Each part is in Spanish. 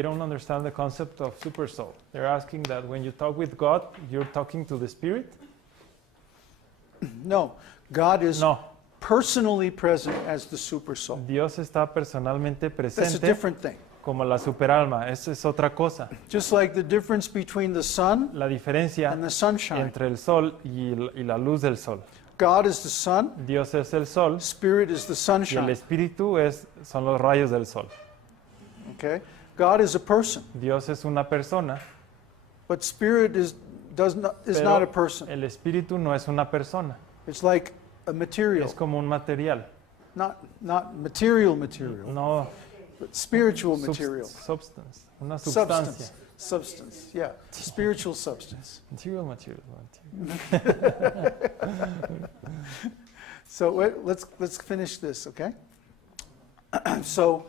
they don't understand the concept of Supersoul. They're asking that when you talk with God, you're talking to the Spirit? No, God is No. personally present as the Supersoul. Dios está personalmente That's a presente different thing. como la superalma. Esa es otra cosa. Just like the difference between the sun La diferencia and the sunshine. entre el sol y la luz del sol. God is the sun, Dios es el sol Spirit is the y el sunshine. Espíritu son los rayos del sol. Okay? God is a person, Dios es una persona, but Spirit is pero not a person. el Espíritu no es una persona. It's like a material, Es como un material. not material, No, but spiritual material. substance, una sustancia. Substance, yeah. Spiritual substance. Material. So let's finish this, okay? So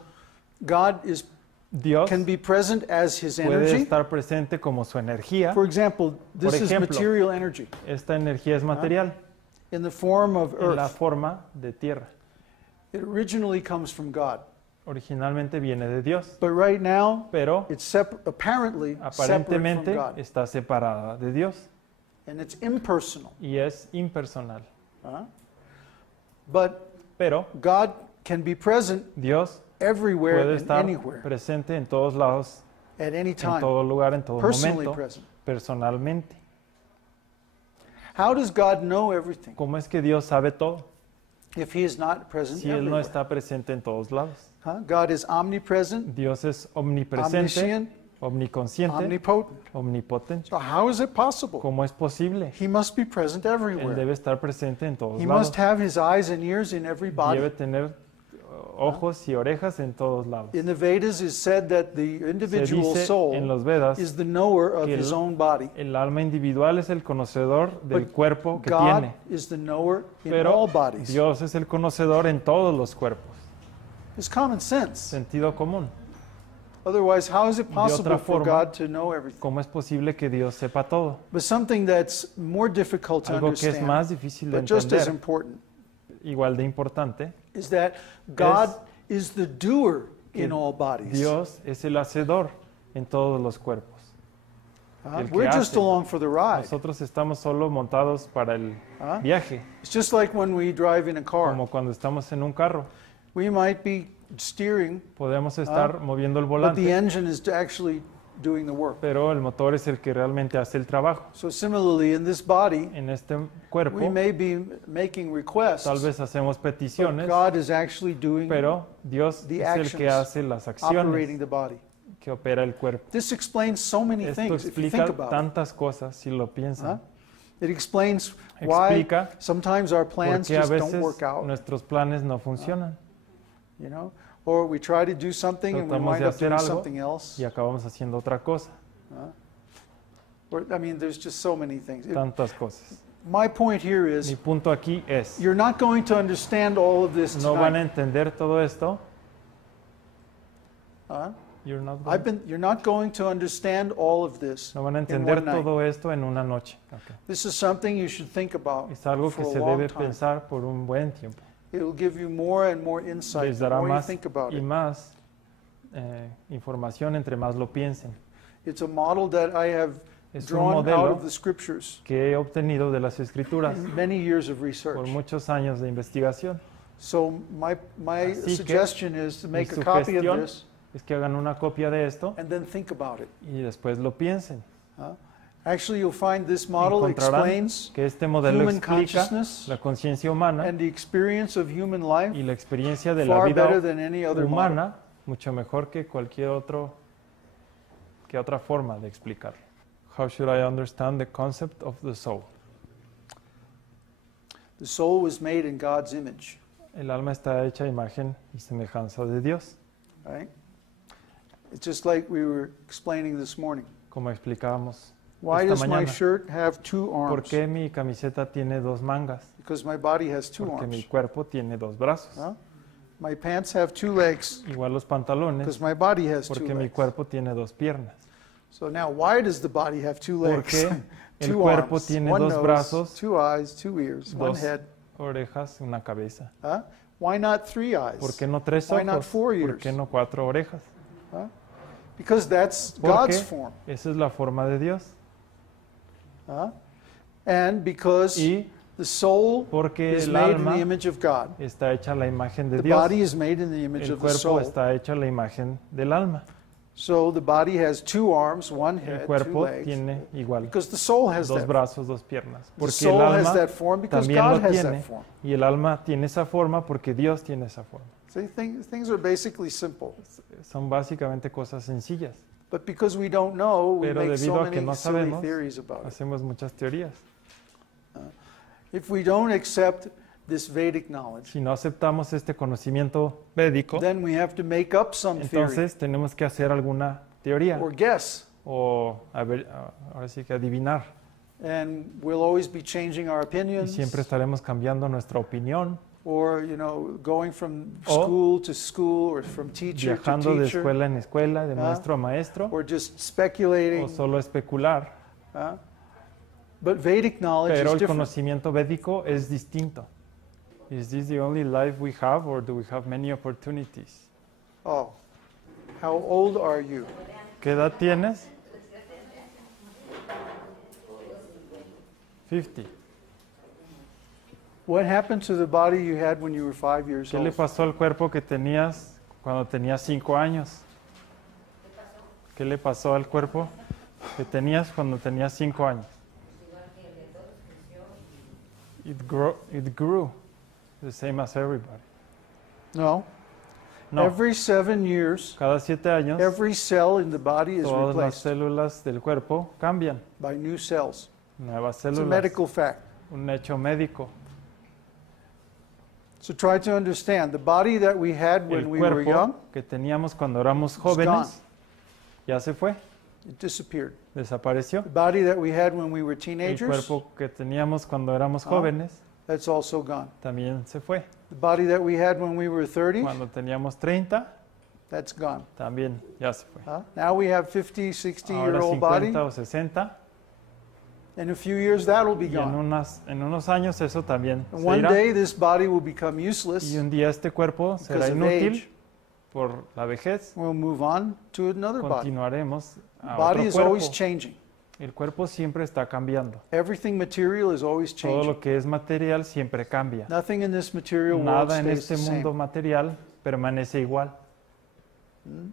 God Dios can be present as His puede energy. estar presente como su energía. For example, this is ejemplo, material energy Esta energía es material in the form of en la earth. forma de tierra. It originally comes from God, Originalmente viene de Dios, but right now pero it's apparently separate from aparentemente God, está separada de Dios and it's impersonal. y es impersonal. But Pero God can be present Dios everywhere puede and estar anywhere, presente en todos lados, at any en time, todo lugar, en todo personally momento, present. personalmente. How does God know everything ¿Cómo es que Dios sabe todo if He is not present si Él no everywhere? está presente en todos lados? God is omnipresent, Dios es omnipresente, omniscient, omniconsciente, omnipotent. omnipotente. So how is it possible? ¿Cómo es posible? He must be present Él everywhere. debe estar presente en todos He lados. must have His eyes and ears in every body. Debe tener ojos y orejas en todos lados. In the Vedas, is said that the Se individual dice en soul los Vedas is the knower of que his own body. el alma individual es el conocedor del But cuerpo que God tiene, is the knower in pero all bodies. Dios es el conocedor en todos los cuerpos. It's common sense. Sentido común. Otherwise, how is it De possible otra for forma, God to know everything? ¿Cómo es posible que Dios sepa todo? But something that's more difficult to Algo que es understand, más difícil de but just as entender, important, igual de importante, is that God is the doer in all bodies. Dios es el hacedor en todos los cuerpos. el que We're just hace. along for the ride. Nosotros estamos solo montados para el viaje, It's just like when we drive in a car. como cuando estamos en un carro. We might be steering, Podemos estar moviendo el but the volante, engine is actually doing the work. pero el motor es el que realmente hace el trabajo. So similarly, in this body, En este we cuerpo may be making requests, tal vez hacemos but peticiones, God is actually doing pero Dios the es el que actions hace las operating acciones the body. que opera el cuerpo. This explains so many Esto things if you explica think about it. tantas cosas si lo piensan. It explains why Explica sometimes our plans porque a just don't veces work out, nuestros planes no funcionan you know, or we try to do something and we Tratamos wind de up hacer doing algo something else. y acabamos haciendo otra cosa. Or, I mean, there's just so many things. Tantas cosas. My point here Mi is, punto aquí es, you're not going to understand all of this no van a tonight. entender todo esto. Huh? You're not going- You're not going to understand all of this no van a in entender one night. todo esto en una noche. Okay. This is something you should think about Es algo for que a se long debe time. pensar por un buen tiempo. It will give you more and more insight Les the dará more you más think about y it. más información entre más lo piensen. It's a model that I have Es un drawn out modelo of the scriptures, que he obtenido de las escrituras many years of por research. muchos años de investigación. So my Así que suggestion is to Mi make a copy of sugestión this es que hagan una copia de esto and then think about it. y después lo piensen. Actually, you'll find this model Encontrarán explains que este modelo human explica consciousness la conciencia humana and the experience of human life y la experiencia de la far vida better than any other model. humana mucho mejor que cualquier otra forma de explicar. How should I understand the concept of the soul? The soul was made in God's image, El alma está hecha a imagen y semejanza de Dios, right? It's just like we were explaining this morning. como explicábamos Why esta does my mañana. shirt have two ¿Por arms? qué mi camiseta tiene dos mangas? Because my body has two Porque mi arms. cuerpo tiene dos brazos. Huh? My pants have two legs Igual los pantalones, because my body has two porque mi legs. cuerpo tiene dos piernas. So now, why does the body have two legs? Porque el two cuerpo arms, tiene one dos nose, brazos, two eyes, two ears, one dos head. orejas, una cabeza. Huh? Why not three eyes? ¿Por qué no tres Why not ojos? four ¿Por ears? qué no cuatro orejas? Because that's Porque God's form. esa es la forma de Dios. And because Y the soul porque is el made in alma the image of God. está hecha a la imagen de The Dios. body is made in the image El of the cuerpo soul. está hecho a la imagen del alma. So the body has 2 arms, 1 El head, 2 cuerpo legs. tiene igual Because the soul has dos that. brazos, dos piernas. The Porque soul el has alma that form because también God lo has tiene that form. y el alma tiene esa forma porque Dios tiene esa forma. See, things are basically simple. Son básicamente cosas sencillas, But because we don't know, we pero make debido so a que many no silly sabemos, theories about it. hacemos muchas teorías. If we don't accept this Vedic knowledge, Si no aceptamos este conocimiento védico, then we have to make up some theory entonces tenemos que hacer alguna teoría or guess. o ahora sí que adivinar. And we'll always be changing our Y opinions siempre estaremos cambiando nuestra opinión, or, going from O school to school or from teacher to viajando de teacher escuela en escuela, de Ah. maestro a maestro, or just speculating. o solo especular. But Vedic knowledge Pero is el different. conocimiento védico es distinto. Is this the only life we have, or do we have many opportunities? Oh, how old are you? ¿Qué edad tienes? 50. What happened to the body you had when you were 5 years ¿Qué le old? pasó al cuerpo que tenías cuando tenías 5 años? ¿Qué le pasó al cuerpo que tenías cuando tenías 5 años? It grew, the same as everybody. No. No, Every 7 years, cada 7 años every cell in the body is todas las replaced células del cuerpo cambian. by new cells. Nuevas It's a células, medical fact. un hecho médico. So try to understand the body that we had El when we were young, cuerpo que teníamos cuando éramos gone. jóvenes ya se fue, it disappeared. desapareció. The body that we had when we were El teenagers, cuerpo que teníamos cuando éramos Ah. jóvenes that's also gone. también se fue. The body that we had when we were 30, Cuando teníamos 30, that's gone. también ya se fue. Now we have 50, 60-year-old Ahora body. 50 o 60, In a few years, that'll be y en gone. unos años eso también And se one irá. day, this body will become useless. Y un día este cuerpo será because of inútil age. por la vejez. We'll move on to another body. Continuaremos a Body otro is always cuerpo. changing. El cuerpo siempre está cambiando. Everything material is always Todo changing. lo que es material siempre cambia. Nothing in this material world Nada en stays este the mundo same. material permanece igual.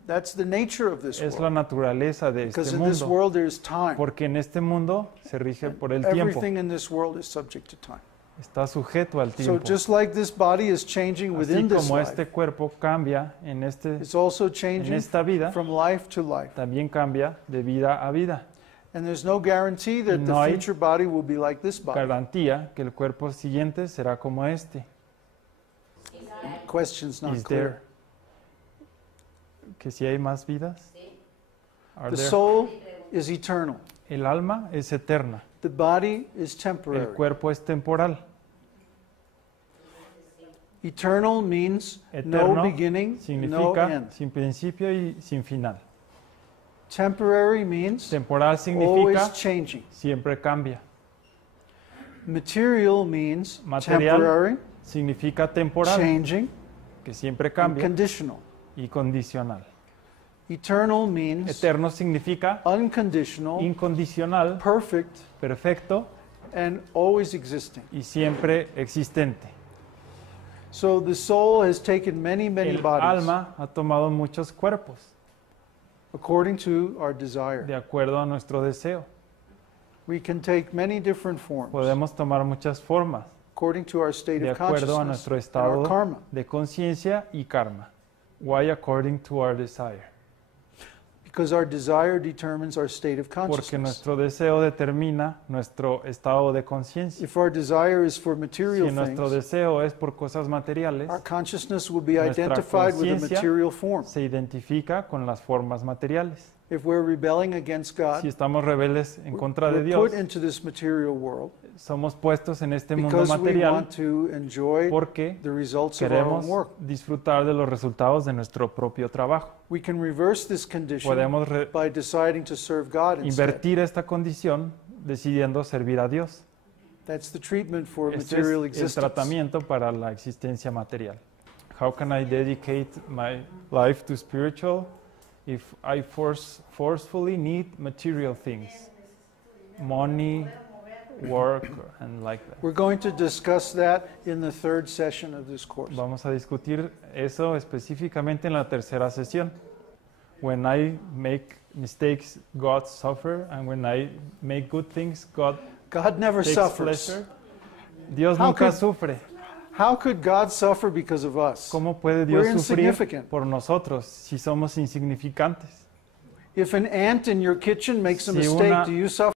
That's the nature of this Es la world. naturaleza de Because este in this mundo. world there is time. Porque en este mundo se rige por el tiempo. Everything in this world is subject to time. Está sujeto al So tiempo. just like this body is changing Así within this como life, este cuerpo cambia it's also en changing esta vida, from life to life. también cambia de vida a vida. And there's no guarantee that No the hay future body will be like this body. Garantía que el cuerpo siguiente será como este. Question's not Is clear. there que si hay más vidas? Are The there? soul is eternal. El alma es eterna. The body is El temporary. cuerpo es temporal. Eternal means no Eterno beginning, no significa end. sin principio y sin final. Temporary means Temporal always significa changing. siempre cambia. Material means Material, temporary, Significa temporal, changing, que siempre and cambia, conditional. y condicional. Eternal means Eterno significa unconditional, incondicional, perfect, perfecto and always existing. y siempre existente. So the soul has taken many, many El bodies alma ha tomado muchos cuerpos according to our desire. de acuerdo a nuestro deseo. We can take many different forms Podemos tomar muchas formas according to our state de of acuerdo a consciousness nuestro and our estado karma. de conciencia y karma. Why according to our desire? Because our desire determines our state of Porque consciousness. nuestro deseo determina nuestro estado de conciencia. If our desire is for material Si nuestro things, deseo es por cosas materiales, our consciousness will be nuestra identified with a conciencia material form. se identifica con las formas materiales. If we're rebelling against God, Si estamos rebeldes en contra de we're Dios, put into this material world somos puestos en este mundo because we material want to enjoy porque the results of our own queremos work. disfrutar de los resultados de nuestro propio trabajo. We can reverse this condition Podemos by deciding to serve God instead. invertir esta condición decidiendo servir a Dios. That's the treatment for Este material es el existence. tratamiento para la existencia material. How can I dedicate my life to spiritual? if I forcefully need material things, money, work, and like that. We're going to discuss that in the third session of this course. Vamos a discutir eso específicamente en la tercera sesión. When I make mistakes, God suffer, and when I make good things, God never takes suffers. pleasure. Dios How nunca could- sufre. How could God suffer because of us? ¿Cómo puede Dios We're sufrir insignificant. por nosotros si somos insignificantes? If an ant in your kitchen makes a Si mistake, una- do you suffer?